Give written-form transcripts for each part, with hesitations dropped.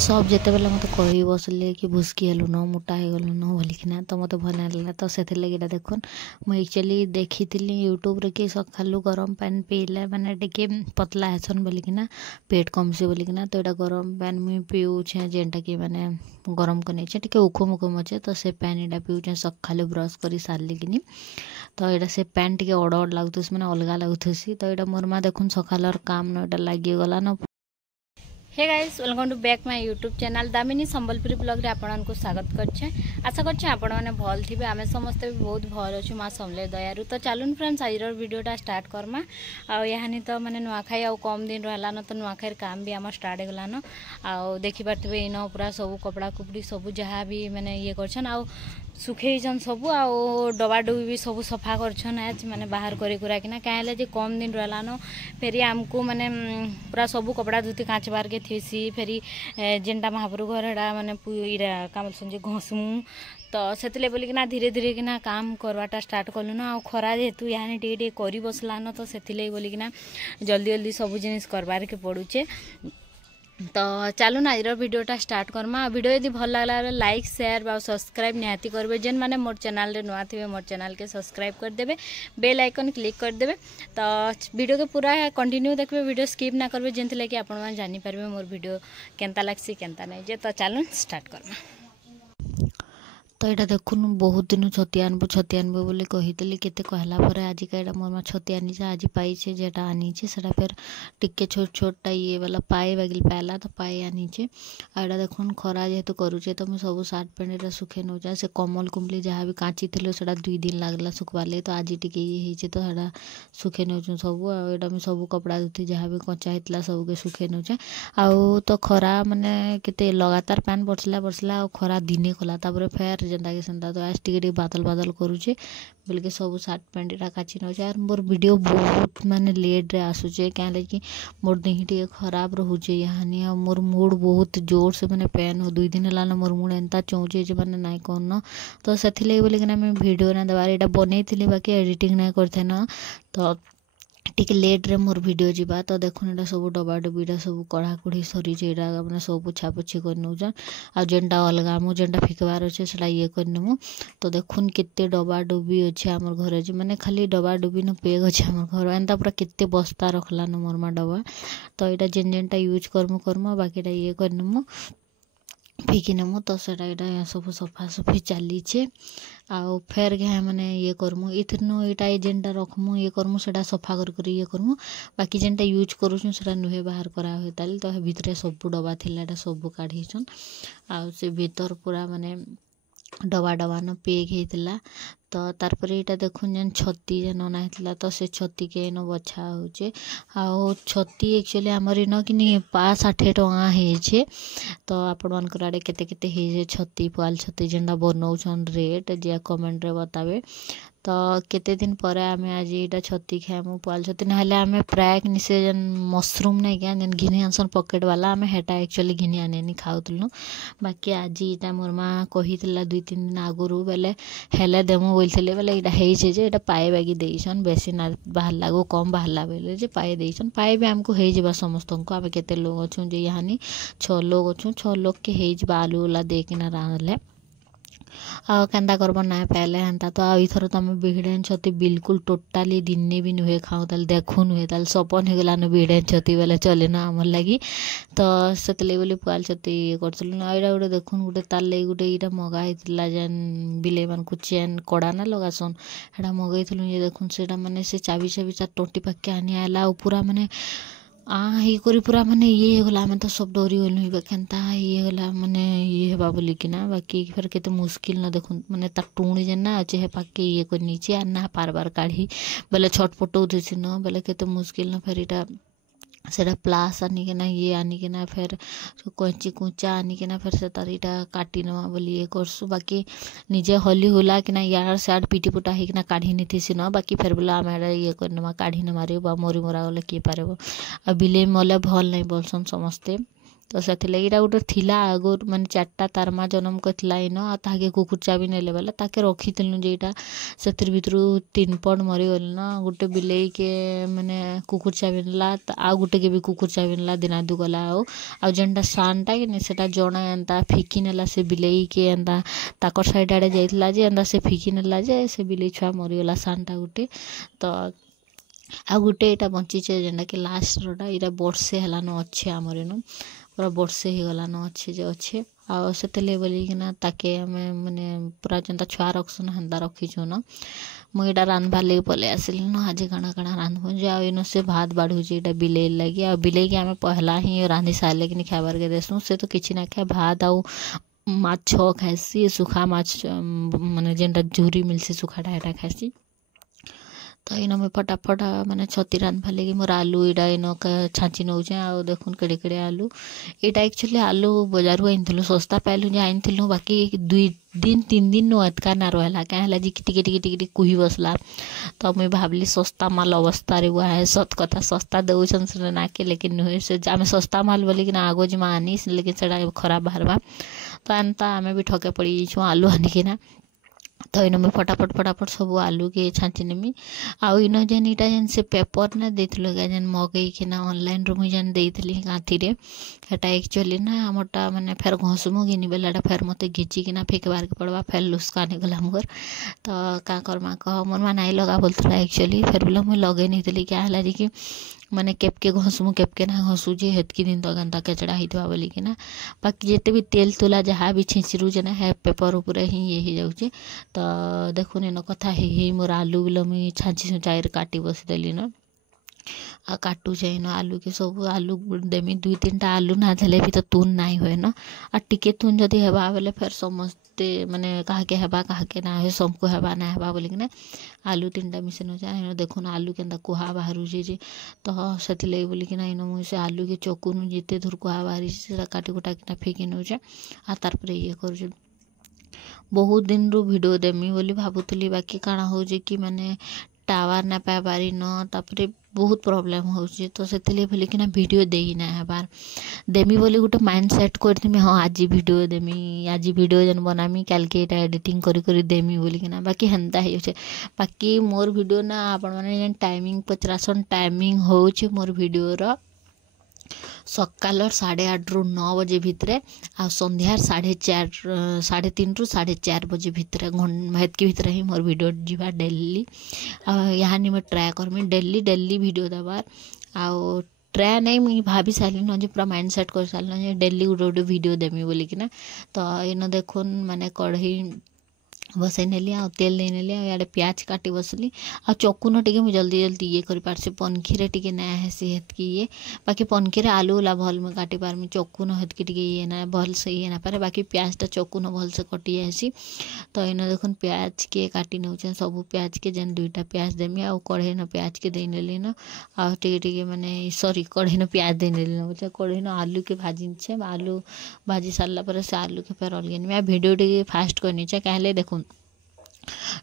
सब जिते बेले मत कही बसले कि भुस्की हेलु न मोटा हो गलु न बोलिकिना तो मत भल लगे तो से लगे देखुन मुझे एक्चुअली देखी यूट्यूब रे कि सकालू गरम पानी पीले माने टिके पतला हेसन बोलिकिना पेट कमसी बोलिकिना तो यहाँ गरम पानी मुझे पीऊे जेनटा कि माने गरम कर नहीं टे उखुम उखुम अच्छे तो से पान यहाँ पीऊे सकालू ब्रश कर सारिकिनी तो यहाँ से पैन टे अड़ अड़ लगुस मैंने अलग लगुसी तो यहाँ मोर माँ देखुन सकाल काम न यहाँ लगिगला न। Hey guys welcome to back my YouTube channel Damini Sambalpuri blog रे आपन को स्वागत करछे। आशा करछे आपण माने भल थिबे आमे समस्त भी बहुत भल अछि मां समले दयारु। तो चलुन फ्रेंड्स आज वीडियोटा स्टार्ट करमा आ यानी तो माने नुआखाई आ कम दिन रहला न तो नुआखाई काम भी हम स्टार्ट गला न आ देखि पारथिबे इन पूरा सब कपड़ा कुपड़ी सब जहाँ भी माने ये करछन आ सुखेजन सब आ डबा डुबी भी सब सफा करछन आज माने बाहर करे कुरा किना काहेले जे कम दिन रहला न फेरी हमको माने पूरा सब कपड़ा धुती काचबार के थेसी फेरी जेनटा महाप्रभु घर हेड़ा माने इरा काम संजे घसमु तो सेतले बोलिकिना धीरे धीरे किना काम करवाटा स्टार्ट कलु ना आ खरा जेतु यानी टिके करी बसला न तो सेतले बोलिकिना जल्दी जल्दी सब जिनिस करबार के पड़ुचे। तो चलू ना आज वीडियोटा स्टार्ट करमा। वीडियो यदि भल लगला लाइक शेयर और सब्सक्राइब निहाती करेंगे जेन माने मोर चैनल रे नुआ थे मोर चैनल के सब्सक्राइब कर देबे बेल आइकन क्लिक कर देबे। तो वीडियो के पूरा कंटिन्यू देखबे वीडियो स्किप ना करबे जेंति लगे आपण मान जानि पारबे मोर वीडियो केनता लागसी केनता नै जे। तो चलू स्टार्ट करमा। तो यहाँ देखुन बहुत दिन छती आनबू बोली कही केते कहला पर आज का यहाँ मोर छती आनी आज पाइछे जेटा आनीचे सेटा फिर टिके छोट छोटा ये वाला पाए बागिल पाला तो पाए आनीचे आ यहाँ देखुन खरा जेहेतु करुचे तो मुझे सब सार्ट पैंट सुखे नौचा से कमल कुमली जहाँ भी काची थे से 2 दिन लगला सुखबार तो आज टिके ये तो यहाँ सुखे नौचु सब आटा मुझे सब कपड़ा धुती जहाँ भी कचा होता सबके सुखे नौचे आउ तो खरा माने केते लगातार पान बरसला खरा दिने कला फेर जेनता कि सेंता तो आज टिके बादल बादल करुचे बोल के सब सार्ट पैंट काची नौचे आर मोर वीडियो बहुत माने लेट रे आसुचे क्या कि मोर देह टे खराब रोचे यानी मोर मूड बहुत जोर से मैंने पेन हो 2 दिन है मोर मूड एंता चौचे मैंने नाई कौन तो से बोलिकिना वीडियो ना देवार यहाँ बनई बाकी एडिटिंग नहीं करते न तो टिके लेट रे मोर वीडियो जीवा तो देखुन यहाँ सब डबा डुबीटा सब कढ़ा कुढ़ी सरी मैंने सब पोछा पोछी कर नौचन आ जेनटा अलगा मु जेनटा फिकबार अच्छे से ये करनेमु तो देखुन केते डबा डुबी अच्छे आमर घर माने खाली डबा डुबी न पेग अच्छे आमर घर एंता पूरा केते बस्ता रखला न मोर मा डबा तो यहाँ जेन जेनटा यूज करमु बाकीटा ये करनेमु फिकिनेमु तो सेटा यहाँ सब सफा सफी चलीचे आउ फेर घे मैंने ये करमु इथरनु यहाँ जेनटा रखमु ये करमु सेटा सफा कर ये करमु बाकी जेनटा यूज करूँ सेटा नुहे बाहर करा हुए ताली तो भितरे सब डबा थिला एटा सब काढ़ीछन आउ से भीतर पूरा माने डबा डबा न पेग होता तो तारपर यहाँ देखुन जेन छती जेन अना होता तो से छती के इन बछा होचे आउ छती एक्चुअली आमर इन कि 5-60 टंका है तो आपण मानकर आड़े केते केते हे छती पुआल छती जेनटा बनाऊन रेट जे कमेंट रे बतावे तो केते दिन पर आम आज यहाँ छती खाएमु पुआल छती ना आम प्राय से जेन मशरूम नहीं क्या जेन घिनी आनसन पकेट वाला आम हेटा एक्चुअली घिनी आने खाऊलु बाकी आज यहाँ मोर माँ कही 2-3 दिन आगुरी बेले हेले देमु बोलते बेले यहाँ होता पाए बागी देसन बेसी ना बाहर लागो कम बाहरला बेले जे पाए देसन पाए भी आमको हो समस्त को आम केते लोग अच्छु जे यहाँ 6 लोग अच्छु 6 लोग के हो आलू उला देकिना रांधले आ केन्ता करब ना पहले हेन्ता तो आईथर तो आम बिहड़ेन छती बिल्कुल टोटाली दिने भी नुहे खाऊ ताल देखु नुहे ताल सपन हो गलान बिहड़ेन छती बेले चले ना आमर लगी तो से बोली पुआल छती ये करथुलु यहाँ गोटे देखुन गोटे तार लगी गोटे यहाँ मगा होता जेन बिले मान को चेन कड़ा ना लगासन हेटा मगैथुलु ये देखुन से माने से चाबी टोटी पाके आनी आला पूरा माने ही करी पूरा माने ये होगा आम तो सब डरी गलु केन्ता ये होगा माने ये हेबा बोलिकिना बाकी फिर केते मुश्किल न देखुन माने तार टुणी जेन ना अच्छे हे पाके ये कर नीचे आ ना पार काढ़ी बेले छटपटौथि न बेले केते मुश्किल न फिर यहाँ सेटा प्लास आनिकिना ये आनिकिना फिर कैंची कुचा आनिकिना फिर से तार यहाँ काटी नवा बोली ये करसु बाकी निजे हली होला किना यार साड पिटी पुटा होना काढ़ी नीथिसी न बाकी फिर बोला आम ये करनमा काढ़ी न मारे मोरी मोरा गले किए पारब आ बिले मले भल नहीं बोलसन समस्ते तो ସେଥିଲାଗି ଇଟା ଗୋଟେ ଥିଲା ଆଗରୁ ମାନେ 4ଟା ତାର ମା ଜନ୍ମ କରିଥିଲା ଇନ ଆଉ ତାହାକେ କୁକୁର ଚାବି ନେଲେ ବେଲେ ତାକେ ରଖିଥିଲୁ ଯେ ଇଟା ସେଥିର ଭିତରୁ 3 ପଟ ମରିଗଲେ ନ ଗୋଟେ ବିଲେଇକେ ମାନେ କୁକୁର ଚାବି ନେଲା ଆଉ ଗୁଟେକେ ବି କୁକୁର ଚାବି ନେଲା ଦିନାଦୁ ଗଲା ଆଉ ଯେନ୍ଟା ସାନଟା କି ନି ସେଟା ଜଣେ ଏନ୍ତା ଫିକି ନେଲା ସେ ବିଲେଇକେ ଏନ୍ତା ତାକର ସାଇଡ୍ ଆଡ଼େ ଯାଇଥିଲା ଯେ ଏନ୍ତା ସେ ଫିକି ନେଲା ଯେ ସେ ବିଲେଇ ଛୁଆ ମରିଗଲା ସାନଟା ଗୋଟେ ତ ଆଉ ଗୋଟେ ଏଇଟା ବଞ୍ଚିଛେ ଯେନ୍ଟାକି ଲାଷ୍ଟରଟା ଏଇଟା ବର୍ଷେ ହେଲାନ ଅଛେ ଆମର ଇନୁ ପୁରା ବର୍ଷେ ହେଇଗଲାନ ଅଛେ ଯେ ଅଛେ ଆଉ ସେଥିର୍ଲାଗି ବୋଲିକିନା ତାକେ ଆମେ ମାନେ ପୁରା ଯେନ୍ତା ଛୁଆ ରଖସୁନ ହେନ୍ତା ରଖିଛୁ ନ ମୁଇଁ ଏଇଟା ରାନ୍ଧବାର୍ ଲାଗି ପଲେଇ ଆସିଲି ନ ଆଜି କାଣା କାଣା ରାନ୍ଧବୁ ଯେ ଆଉ ଇନ ସେ ଭାତ ବାଢ଼ୁଛି ଏଇଟା ବିଲେଇ ଲାଗି ଆଉ ବିଲେଇକି ଆମେ ପହଲା ହିଁ ରାନ୍ଧି ସାରିଲେ କିନି ଖାଇବାର୍କେ ଦେସୁଁ ସେ ତ କିଛି ନା ଖାଏ ଭାତ ଆଉ ମାଛ ଖାଇସି ସୁଖା ମାଛ ମାନେ ଯେନ୍ଟା ଝୁରି ମିଲ୍ସି ସୁଖାଟା ହେଟା ଖାଇସି ତ ଇନ ମୁଇଁ ଫଟାଫଟ ମାନେ ଛତି ରାନ୍ଧବାର୍ ଲାଗି ମୋର୍ ଆଲୁ ଇଟା ଇନ ଛାଞ୍ଚି ନଉଛେ ଆଉ ଦେଖୁନ୍ କେଡ଼େ କେଡ଼େ ଆଲୁ ଏଇଟା ଆକ୍ଚୁଆଲି ଆଲୁ ବଜାରୁ ଆଣିଥିଲୁ ଶସ୍ତା ପାଇଲୁ ଯେ ଆଣିଥିଲୁ ବାକି 2 दिन 3 दिन नु एतका ना रहला क्या है जी टिके टिके टिके कुही बसला तो मुई भावली सस्ता माल अवस्था रे वो है सत कथा सस्ता दउछन से ना के लेकिन नुहे से आमे सस्ता माल बोली कि आगो जमा आनी लेकिन सेटा खराब बाहरबा तो एनता आमे भी ठके पड़ी छु आलू आनी कि ना तो इन मुझे फटाफट सब आलू के छाँची नेमी आउ इन जेन इटा जेन से पेपर ना देथिलो गा जेन मगई के ना ऑनलाइन रो मुझे जेन देइथली गांथी रे हेटा एक्चुअली ना हमरटा माने फेर घसमु गिनी बेलाटा फेर मते घिची किना फेकबार के पड़वा फेर लुस्काने गला मोर तो का करमा कह मन मा नाई लगा बोलथला एक्चुअली फेर बोला मुई लगे नहीं क्या हला जी कि माने केपके घसमु केपके ना घसु जे हेतकी दिन तो गंदा कचड़ा हितवा बोली कि ना बाकी जेते भी तेल तुला जहाँ भी छिंचरू जे ना है पेपर ऊपर ही ये ही जाउचे तो देखुन इन कथा हे मोर आलू बिल मुई छाँची छुचाई काटी बसीदेली न आ काटुचे इन आलू के सब आलू देमी 2-3टा आलू ना देले भी तो तुन नाई होए न आ टिके तुन जदि हेबा बेले फेर समस्ते माने काहाके हेबा काहाके ना हे सबको हेबा ना हेबा बोली कि ना आलू 3टा मिसेन हो जाए देखुन आलू केनता कुहा बाहरुचे जे तो ସେଥିଲାଗି बोली कि ना इन मुई से आलू के चोकुनु जिते धुर कुहा बाहरी से काटी कुटा किना फेंकी नउचे आ तार पर ये करूचे बहुत दिन रू वीडियो देमी बोली भाबुतली बाकी काଣା होजे कि माने टावर ना पाए पारी न तापरे बहुत प्रॉब्लम होची तो सेतले बोली कि ना वीडियो देई ना हेबार देमी बोली गोटे माइंड सेट करथि हाँ आज वीडियो देमी आज वीडियो जन बनामी काल के एटा एडिटिंग करी करी देमी बोली कि ना बाकी हेंता हे होचे बाकी मोर वीडियो ना आपण माने टाइमिंग पचरासन टाइमिंग होचे मोर वीडियो रो सकाल 8:30 ରୁ 9 बजे भितरे आ संध्यार 3:30 ରୁ 4:30 बजे भितरे हेतकी भितरे ही मोर वीडियो जीवा डेली यहाँ मैं ट्राए करमी डेली वीडियो देवार आउ ट्राए नहीं मुझे भाभी सारी न पूरा माइंड सेट कर सारी डेली गोटे वीडियो देमी बोली कि ना तो इन देखुन माने कढ़ई बसई नेली आ तेल नहीं नेली आड़े प्याज काटी बसली आ चकुन टिके मुझे जल्दी जल्दी ये कर पारसी पनखीरे टिके ना हेसी हेतकी ये बाकी पनखीरे आलू वाला भल में काटी पारमी चकुन हेतकी टिके ये ना भल से ये ना पारे बाकी प्याजटा चकुन भल से कटी जासी तो इन देखुन प्याज के काटी नौचे सब प्याज के जेन 2टा प्याज देमी आ कढ़ई न प्याज के दे नेली न आ टिके टिके माने सॉरी कढ़ई न प्याज दे नेली न कढ़ई न आलू के भाजी छे आलू भाजी सारला पर से आलू के फेर अलगे मैं वीडियो टिके फास्ट करनी छे कहले देखुन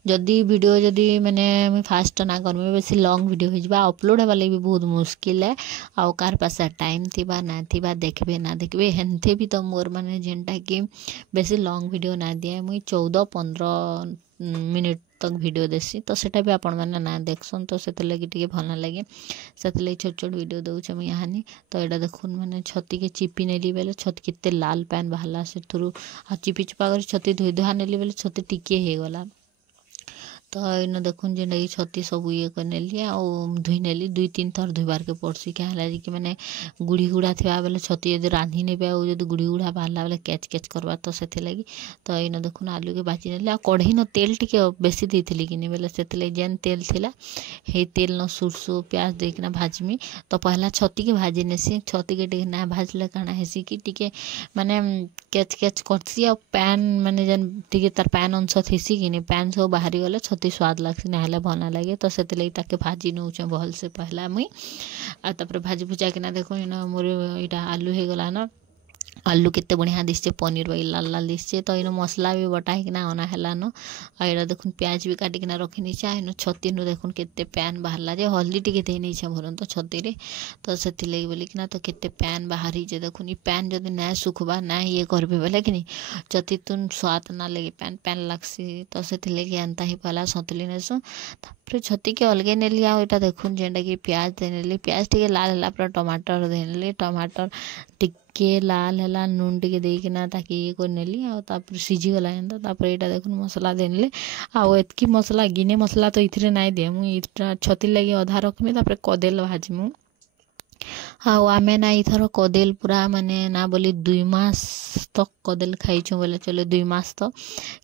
जदि वीडियो जदि मैंने फास्ट ना करमी बेसी लॉन्ग वीडियो हो जाए अपलोड हेबा भी बहुत मुश्किल है आउ कार पास टाइम थिबा ना थिबा देखबे ना देखबे हेन्थे भी तो मोर माने जेनटा कि बेसी लॉन्ग वीडियो ना दिए मुई 14-15 मिनिट तक वीडियो देसी तो सेटा भी आपण माने ना देखसन तो सेते लगी टिके भल ना लगे सेते लगी छोट छोट वीडियो दउछ मुई यहानी तो एटा देखुन माने छती के चिपी नेली बेले छत किते लाल पैन बहला से थुरु आ चिपी चिपा कर छती धोई धोआ नेली बेले छती टिके हे गला तो इन देखुन जेनटा कि छती सब ये कर नेली आ धुई नेली 2-3 थर धोबार के पड़सी क्या है कि मैंने गुड़ी गुड़ा थी बेले छती यदि रांधि नेबे और जब गुड़ी गुड़ा बाहरला बेले कैच कैच करवा तो से लगी तो इन देखुन आलू के बाजी नेली आ कढ़ई न तेल टिके बेसी देइथिली कि बेले से जेन तेल थिला हे तेल न सुरसो प्याज देकिना भाजमी तो पहला छती के भाजी नेसी छती के टिके ना भाजले काना हेसी कि टिके माने कैच कैच करसी आ पैन माने जेन टिके तार पैन अंश थिसी कि पैन सब बाहरी गले छती स्वाद लगसी ना भल ना लगे तो से ताके भाजी नौचे भल से पहला मुई आ तापर भाजी भुजा किना देखो इन मोर इटा आलू हो गला न आलू केते बढ़िया दिशे पनीर बाई लाल लाल दिशे तो इन मसला भी बटा हिकना अना हेलान आइरा देखुन प्याज भी काटिकिना रखी नीचे इन छती नु देखुन केते पैन बाहरला जे हल्दी टिके दे नहीं छे भरन तो छती रे तो सेति लगी बोली किना तो केते पैन बाहरी जे देखुन ई पैन जदी ना सुखबा ना ये करबे बोले कि जति तुन स्वाद ना लगे पैन पैन लागसी तो सेति लगी एंता ही पहला सतली नेसु तापर छती के अलगे नेली आ एटा देखुन जेंडा कि प्याज देनेली प्याज टिके लाल हला पर टमाटर देनेली टमाटर टिके लाल हला नून टिके देकिना ताकि ये कर नेली आ तापर सिझी गला एंता तापर एटा देखुन मसला देनेली आ एतकी मसला गिने मसला तो इथिरे नाइ दे मु इटा छती लगी आधा रखमी तापर कदेल भाजमु हाँ आमे ना इथर कदेल पूरा माने ना बोली 2 मास तक कदेल खाइछु बोले चले 2 मास तो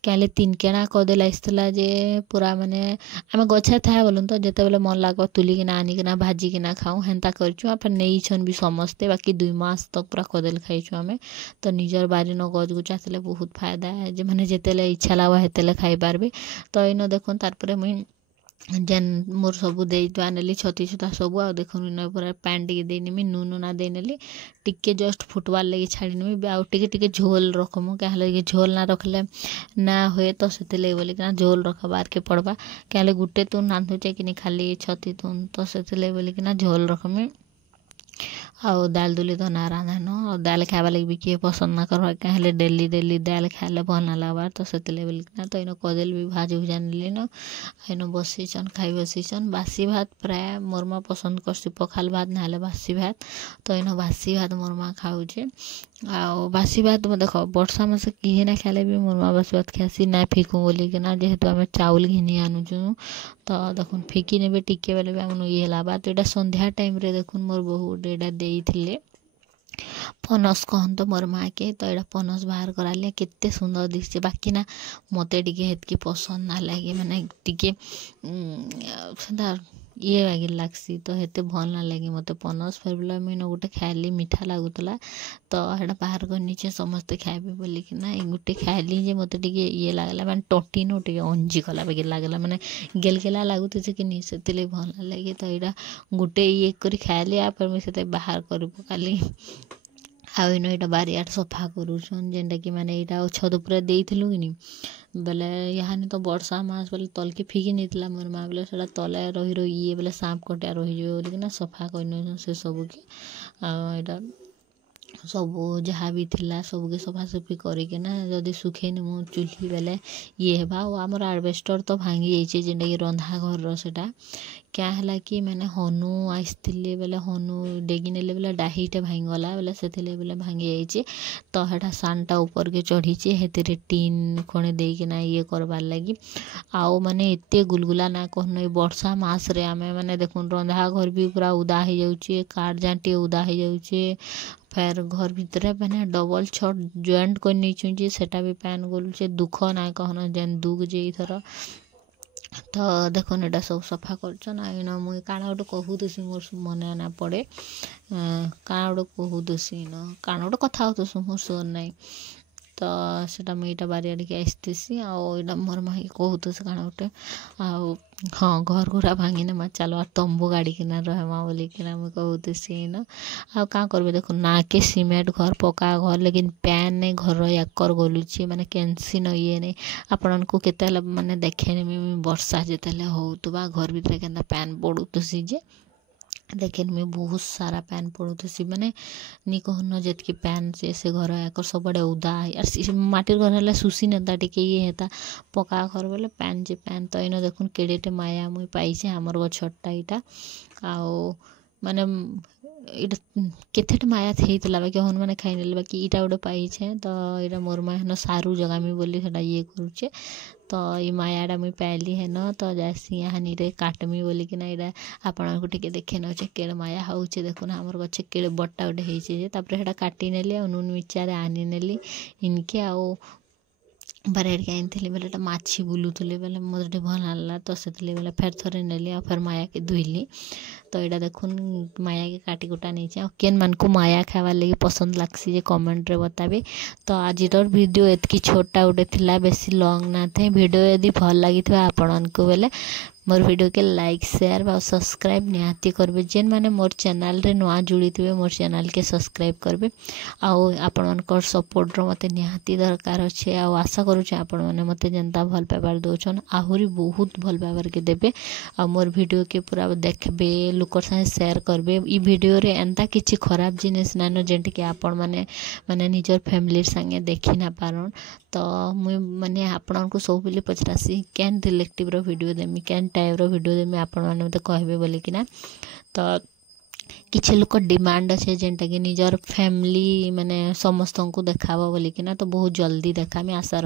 क्या 3 केना कदेल आइसला जे पूरा माने आमे गछा था बोलन तो जते बेले मन लाग तुली किना आनी किना भाजी किना खाऊ हेंता करछु अपन नेई छन भी समझते बाकी 2 मास तक पूरा कदेल खाइछु आमे तो निजर बारी न गज गुचा थले बहुत फायदा है जे माने जेतेले इच्छा लावा हेतेले खाइ पारबे तो इनो देखुन तार परे मुई जेन मोर सबू दे आनेली छती छुता सबू आ देखुन इन पूरा पैन टिके देनेमी नून ना देनेली टिके जस्ट फुटबार लगी छाड़ीनेमी आउ टिके टिके झोल रखमु क्या कि झोल ना रखले ना हुए तो से बोली कि झोल रखबार के पड़वा क्या गुटे तुन रांधुचे कि खाली छती तुन तो से बोली कि झोल रखमी आउ दाल दुली तो ना रांधन और दाल खावा लगे भी किए पसंद ना करवा क्या डेली डेली दाल खाइले भल ना लगवार तो से बोलिकिना तो इन कदेल भी भाजी भुजा नेली न इन बसीचन खाई बसीचन बासी भात प्राय मोरमा पसंद करसी पखाल भात ना बासी भात तो इन बासी भात मोरमा खाऊे आउ बासी भात में देख वर्षा मास किए ना खाले भी मोरमा बासी भात खासी ना फिकू बोलिकिना जेहेतु आम चाउल घिनी आनुचु तो देखुन फिकी ने टिके बेले भी आम ये लाबा तो यहाँ संध्या टाइम रे देखुन मोर बहुत एटा देइथिले पनस कहन तो मोर माँ के तो यहाँ पनस बाहर कराले केते सुंदर दिखे बाकी ना मते टिके हेतकी पसंद ना लगे माने टिके ये बागे लागसी तो हेते भल ना लगे मते पनस फिर बोला मुझे गोटे खाइली मीठा लगुला तो हेटा बाहर कर नीचे समस्ते खाइबे बोलिकिना गोटे खाइली जे मते टिके ये लागला माने टटी नो टिके अंजी गला बागे लागला माने गेलगेला लागुते कि नहीं से भल ना लगे तो यहाँ गोटे ये करी खाइली आ फिर मुझे बाहर कर पकाली आउ इन यहाँ बारियाट सफा करूछन जेनटा कि माने यहाँ छत पूरा देइथिलु कि नहीं बेले यहाँ तो वर्षा मास बोले तल के फिकी नहीं मोर माँ बोले से तले रही रही ये बोले सांप कटिया रही जाए बोलिकिना सफा कर से सबू के यहाँ सबू जहाँ भी थिला सबके सफासफी करिकिना जदि सुखे मु चुल्ही बेले ये हेबा और आमर आडबेस्टर तो भांगी जाइए जेनटा कि रंधा घर सेटा क्या है कि मैंने हनु आसते बेले हनु डेगी नेले बेले डाहीटे भांगीगला बेले से बेले भांगी जाइए तो हेटा सानटा ऊपर के चढ़ीचे हेते टीन खणे देकिना ये करबार लगी आउ माने एते गुलगुला ना कहन वर्षा मास रे आमे माने देखुन रंधा घर भी पूरा उदा हो जाउचे काट जांटी उदा हो जाउचे फिर घर भितर मैंने डबल छट जॉइंट कर नहीं सेटा भी पैन गोलुचे दुख ना कहन जेन दुख जे इथर तो देखुन एटा सब सफा करछन आइन मुई काना गोटे कहूसी मोर मन ना पड़े काना गोटे कहूसी न काना गोटे कथा होतु मोर सोर नाई तो सेटा मुई इटा बारी आड़े आसतीसी आउ मोर माँ कहूसी काना गोटे आउ हाँ घर घुरा भांगी माँ चलो तंबू गाड़ी किना रहमा बोलिकिना मुई कहूसी न आ क्या करबे देखो ना के सीमेंट घर पक्का घर लेकिन पैन नहीं घर याकर गलुचे माने कैंसी न ये नहीं आपन को केते माने देखे वर्षा जेते होतुबा घर भीतर केनता पैन पड़ुतुसी जे देखें मैं बहुत सारा पैन पड़ुसी माने नी कहन जेतकी पैन से घर याकर सब बड़े उदा माटिर घर है सुसी नेता टिके ये हेता पका घर बोले पैन जे पैन तो इन देखुन केडेटे माया मुई पाइछे हमर गछटा इटा आओ माने इटा केतेट माया थेइतला बाकी हन माने खाइ नेले बाकी इटा गोटे पाइछे तो इटा मोर माँ हेन सारू जगामी बोली सेटा ये करूचे तो ये मायाटा मुई पाइली है न तो जासी यहाँ नीरे काटमी बोलिकिना इटा आपण को टिके देखे नचे केड़े माया होचे देखुन हमर गछे केड़े बट्टा गोटे हेइचे जे तापर हेटा काटी नेली आ नून मिर्चारे आनी नेली इनके आउ बारे आनी बेले माछी बुलूले बेले मतलब भल नाला तो से बेले फेर थोड़े नेली आ फिर माया के धुइली तो यहाँ देखुन माया के काटी कुटा नहीं केन मन को माया खावार लगी पसंद लागसी जे कमेंट रे बताबे तो आज वीडियो एतकी छोटा गोटे थिला बेसी लॉन्ग ना थे वीडियो यदि भल लगी आपन को बेले मोर वीडियो के लाइक शेयर और सब्सक्राइब निहाती करबे जेन माने मोर चैनल रे नुआ जुड़ी थे मोर चैनल के सब्सक्राइब करबे आउ आपण मानकर सपोर्ट रो मते निहाती दरकार अच्छे आशा करूचे आपण माने मते जनता भल पाइबार दोछन आहुरी बहुत भल पाइबार के देबे आ मोर वीडियो के पूरा देखबे लोकर संगे शेयर करबे ई वीडियो रे एंता किछि खराब जिनिस नानो जेंट के आपण माने निजर फैमिली संगे देखि ना पारन तो मुई माने आपण को सब बेले पचरासी कैन रिलेटिव रो वीडियो देमी कैन टाइप रो वीडियो देमी आपण माने मते कहबे बोले कि ना तो किछि लोक डिमांड अच्छे जेनटा कि निजर फैमिली माने समस्त को देखाबो बोले कि ना तो बहुत जल्दी देखामी आशा